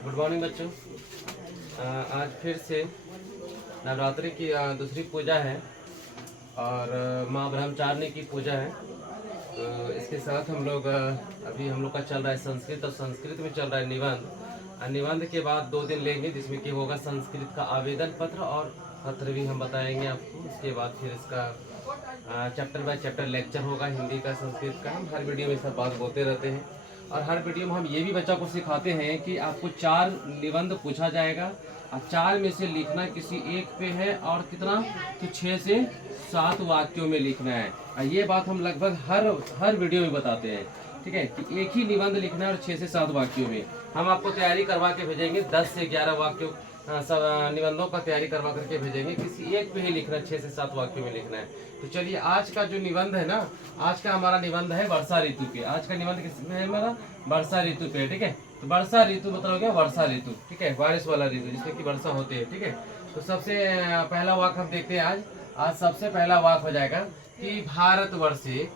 Good morning बच्चों। आज फिर से नवरात्रि की दूसरी पूजा है और माँ ब्रह्मचारिणी की पूजा है। तो इसके साथ हम लोग अभी हम लोग का चल रहा है संस्कृत, और संस्कृत में चल रहा है निबंध। निबंध के बाद 2 दिन लेंगे जिसमें कि होगा संस्कृत का आवेदन पत्र, और पत्र भी हम बताएंगे आपको। उसके बाद फिर इसका चैप्टर बाय चैप्टर लेक्चर होगा हिंदी का, संस्कृत का। हम हर वीडियो में सब बात बोलते रहते हैं, और हर वीडियो में हम ये भी बच्चा को सिखाते हैं कि आपको 4 निबंध पूछा जाएगा, और 4 में से लिखना किसी एक पे है, और कितना तो 6 से 7 वाक्यों में लिखना है। और ये बात हम लगभग हर वीडियो में बताते हैं, ठीक है, कि एक ही निबंध लिखना है और 6 से 7 वाक्यों में। हम आपको तैयारी करवा के भेजेंगे, 10 से 11 वाक्यों सब निबंधों का तैयारी करवा करके भेजेंगे। किसी एक पे ही लिखना है, 6 से 7 वाक्यों में लिखना है। तो चलिए, आज का जो निबंध है ना, आज का हमारा निबंध है वर्षा ऋतु पे। आज का निबंध किसमें है हमारा? वर्षा ऋतु पे, ठीक है। तो वर्षा ऋतु मतलब हो गया वर्षा ऋतु, ठीक है, बारिश वाला ऋतु जिसमें कि वर्षा होती है, ठीक है। तो सबसे पहला वाक्य हम देखते हैं आज सबसे पहला वाक्य हो जाएगा कि भारतवर्षे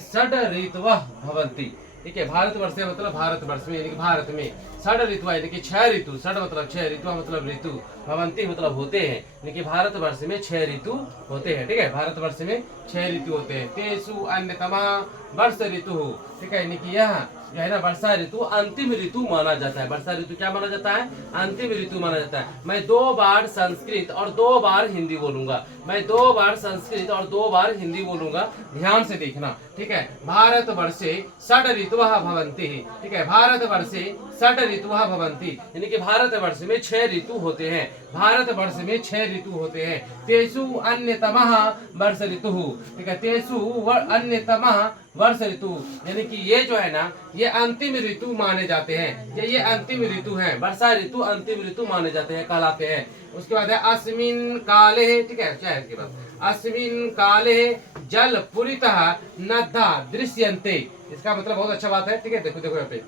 षड ऋतवः भवन्ति, ठीक है। भारतवर्ष मतलब भारतवर्ष में, यानी कि भारत में षड ऋतु यानी कि 6 ऋतु। षड मतलब 6, ऋतु मतलब ऋतु, भवंती मतलब होते हैं, यानी कि भारतवर्ष में 6 ऋतु होते हैं, ठीक है। भारतवर्ष में 6 ऋतु होते हैं। तेसु अन्यतमा वर्ष ऋतु, ठीक है, यानी कि यह जो है ना वर्षा ऋतु अंतिम ऋतु माना जाता है। वर्षा ऋतु क्या माना जाता है? अंतिम ऋतु माना जाता है। मैं 2 बार संस्कृत और 2 बार हिंदी बोलूंगा। मैं 2 बार संस्कृत और 2 बार हिंदी बोलूंगा, ध्यान से देखना, ठीक है। भारतवर्षे षड ऋतवः भवन्ति, ठीक है। भारतवर्षे षड ऋतवः भवन्ति, यानी कि भारतवर्ष में 6 ऋतु होते हैं। भारतवर्ष में 6 ऋतु होते हैं। तेसु अन्यतमः वर्ष ऋतु, ठीक है। तेसु अन्यतमः वर्ष ऋतु, यानी कि ये जो है ना, ये अंतिम ऋतु माने जाते हैं। ये अंतिम ऋतु है, वर्षा ऋतु अंतिम ऋतु माने जाते हैं, कहलाते हैं। उसके बाद है अस्मिन् काले, ठीक है, क्या है इसके बाद? अस्मिन् काले जल पुरितः नद्या दृश्यन्ते। इसका मतलब बहुत अच्छा बात है, ठीक है। देखो यहाँ पे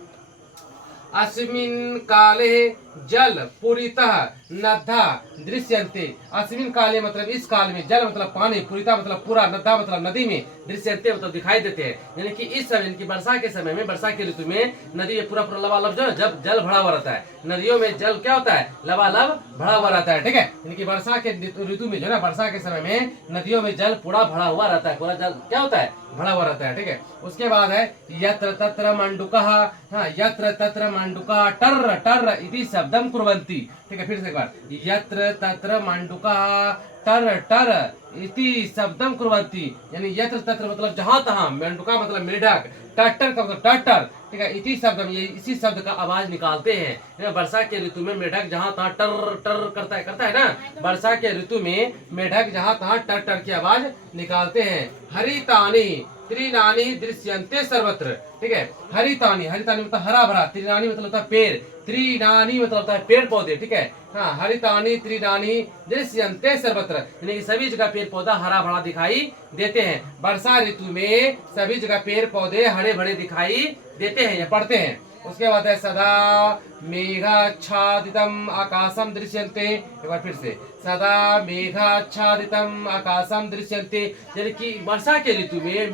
अस्मिन् काले जल पुरितः नद्या दृश्यन्ते। अस्मिन् काले मतलब इस काल में, जल मतलब पानी, पुरिता मतलब पूरा, नद्या मतलब नदी में, दृश्यन्ते मतलब दिखाई देते हैं। यानी कि इस समय, इनकी वर्षा के समय में, वर्षा के ऋतु में नदी में पूरा लबालब जो जब जल भरा हुआ रहता है, नदियों में जल क्या होता है? लबालब भरा हुआ रहता है, ठीक है। यानी कि वर्षा के ऋतु में जो है ना, वर्षा के समय में नदियों में जल पूरा भरा हुआ रहता है, पूरा जल क्या होता है? भरा हुआ रहता है, ठीक है। उसके बाद है यत्र तत्र मंडूकः, हाँ, यत्र तत्र मंडूकः टर्र टर्र इति शब्दम कुर्वन्ति, ठीक है। फिर से एक बार, यत्र तत्र मंडूकः टर्र टर्र इति शब्दम कुर्वन्ति, यानी यत्र तत्र मतलब जहां तहां, मंडूका मतलब मेढक, टट्टर का मतलब टट्टर, ठीक है। इति शब्दम, ये इसी शब्द का आवाज निकालते हैं। वर्षा के ऋतु में मेढक जहां तहां टर टर करता है ना, वर्षा के ऋतु में मेढक जहां तहां टर टर की आवाज निकालते हैं। हरितानि त्रिनानि दृश्यन्ते सर्वत्र, ठीक है। हरितानि, हरितानि मतलब हरा भरा, त्रिनानि मतलब होता है पेड़, त्रिनानि मतलब होता है पेड़ पौधे, ठीक है। हाँ, हरितानि त्रिनानि दृश्यन्ते सर्वत्र, यानी कि सभी जगह पेड़ पौधा हरा भरा दिखाई देते हैं। वर्षा ऋतु में सभी जगह पेड़ पौधे हरे भरे दिखाई देते हैं या पड़ते हैं। उसके बाद है सदा मेघाच्छादितम आकाशम दृश्यन्ते। एक बार फिर से, सदा मेघाच्छादितम आकाशम दृश्यन्ते, यानी कि वर्षा के ऋतु में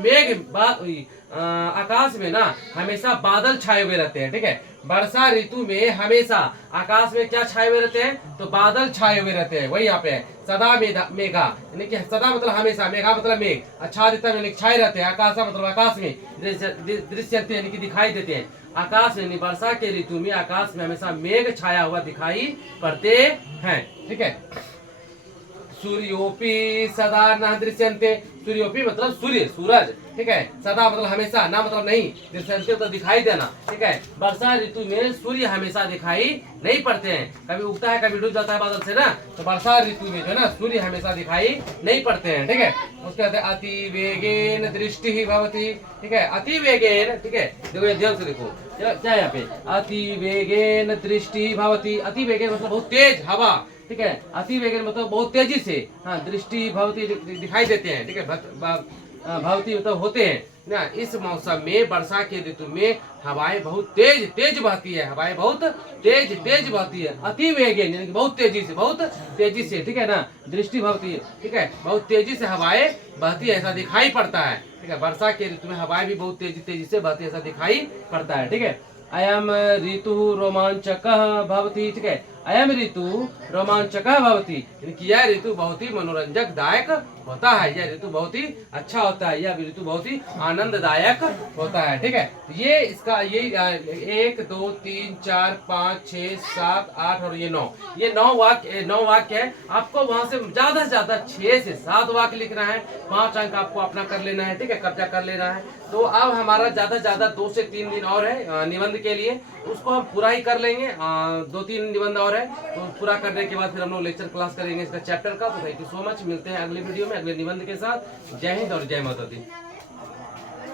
आकाश में ना हमेशा बादल छाए हुए रहते हैं, ठीक है। वर्षा ऋतु में हमेशा आकाश में क्या छाए हुए रहते हैं? तो बादल छाए हुए रहते हैं। वही यहाँ पे है सदा मेघा, यानी कि सदा मतलब हमेशा, मेघा मतलब मेघ, आच्छादितम यानी छाए रहते हैं, आकाश मतलब आकाश में, दृश्यन्ते यानी कि दिखाई देते हैं। आकाश यानी वर्षा के ऋतु में आकाश में हमेशा मेघ छाया हुआ दिखाई पड़ते हैं, ठीक है। सूर्योपि सदा न दृश्यन्ते, सूर्योपि मतलब सूर्य, सूरज, ठीक है। सदा मतलब हमेशा, ना मतलब नहीं, दृश्यन्ते मतलब दिखाई देना, ठीक है। वर्षा ऋतु में सूर्य हमेशा दिखाई नहीं पड़ते हैं, कभी उगता है कभी डूब जाता है बादल से ना। तो वर्षा ऋतु में जो है ना, सूर्य हमेशा दिखाई नहीं पड़ते हैं, ठीक है। उसके बाद अति वेगेन दृष्टि भवति, ठीक है। अति वेगेन, ठीक है, देखो ध्यान से देखो क्या यहाँ पे, अति वेगेन दृष्टि भवति। अति वेगेन मतलब बहुत तेज हवा, ठीक है। अति वेगेन मतलब बहुत तेजी से, हाँ, दृष्टि भवती दिखाई देते हैं, ठीक है। भवती मतलब होते हैं ना। इस मौसम में, वर्षा के ऋतु में हवाएं बहुत तेज तेज बहती है, हवाएं बहुत तेज तेज बहती है। अति वेगेन यानी कि बहुत तेजी से, ठीक है ना। दृष्टि भवती है, ठीक है, बहुत तेजी से हवाएं बहती है, ऐसा दिखाई पड़ता है, ठीक है। वर्षा के ऋतु में हवाएं भी बहुत तेजी से बहती है, ऐसा दिखाई पड़ता है, ठीक है। अयम ऋतु रोमांचकः भवति, ठीक है। अयम ऋतु रोमांचकः भवति, यानी कि यह ऋतु बहुत ही मनोरंजक दायक होता है, यह ऋतु बहुत ही अच्छा होता है, यह ऋतु बहुत ही आनंददायक होता है, ठीक है। ये इसका ये 1 2 3 4 5 6 7 8 और ये 9, ये 9 वाक्य है। आपको वहां से ज्यादा से ज्यादा 6 से 7 वाक्य लिखना है, 5 अंक आपको अपना कर लेना है, ठीक है, कब्जा कर लेना है। तो अब हमारा ज्यादा से ज्यादा 2 से 3 दिन और है निबंध के लिए, उसको हम पूरा ही कर लेंगे। 2-3 निबंध और है, तो पूरा करने के बाद फिर हम लोग लेक्चर क्लास करेंगे इसका चैप्टर का। तो थैंक यू सो मच, मिलते हैं अगले वीडियो में अगले निबंध के साथ। जय हिंद और जय माता दी।